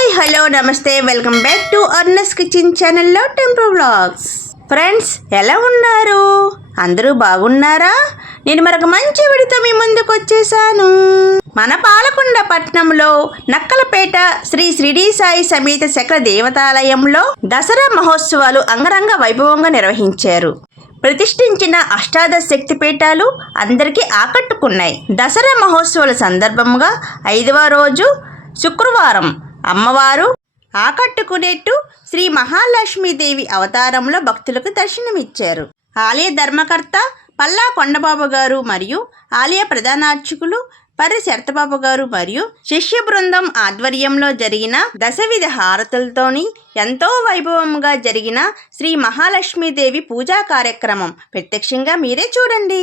Hi hello నమస్తే welcome back to అర్నస్ kitchen ఛానల్లో టెంపుల్ వ్లాగ్స్. ఫ్రెండ్స్ ఎలా ఉన్నారు? అందరూ బాగున్నారా? నేను మరొక మంచి విడితో మీ ముందుకు వచ్చేసాను. మన పాలకొండ పట్టణంలో నక్కలపేట శ్రీ శ్రీడి సాయి సమేత శక్ర దేవతాలయంలో దసరా మహోత్సవాలు అంగరంగ వైభవంగా నిర్వహించారు. ప్రతిష్ఠించిన అష్టాదశ శక్తి పీఠాలు అందరికీ ఆకట్టుకున్నాయి. దసరా మహోత్సవాల సందర్భంగా ఐదవ రోజు శుక్రవారం అమ్మవారు ఆకట్టుకునేట్టు శ్రీ మహాలక్ష్మీదేవి అవతారంలో భక్తులకు దర్శనమిచ్చారు. ఆలయ ధర్మకర్త పల్లా కొండబాబు గారు మరియు ఆలయ ప్రధానార్చకులు పర్రి శరతబాబు గారు మరియు శిష్య బృందం ఆధ్వర్యంలో జరిగిన దశవిధ హారతులతోని ఎంతో వైభవంగా జరిగిన శ్రీ మహాలక్ష్మీదేవి పూజా కార్యక్రమం. ప్రత్యక్షంగా మీరే చూడండి.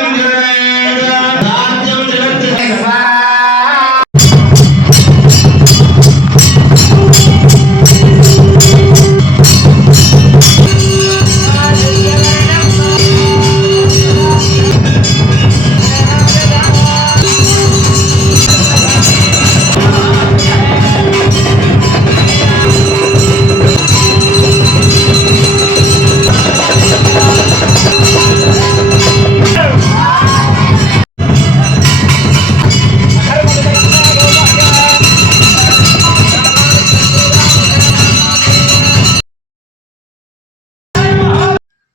Hallelujah.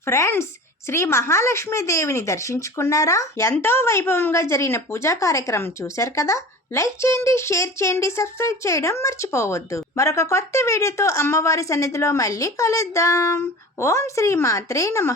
ఫ్రెండ్స్ శ్రీ మహాలక్ష్మీదేవిని దర్శించుకున్నారా? ఎంతో వైభవంగా జరిగిన పూజా కార్యక్రమం చూశారు కదా? లైక్ చేయండి షేర్ చేయండి సబ్స్క్రైబ్ చేయడం మర్చిపోవద్దు. మరొక కొత్త వీడియోతో అమ్మవారి సన్నిధిలో మళ్ళీ కలుద్దాం. ఓం శ్రీ మాత్రే నమ.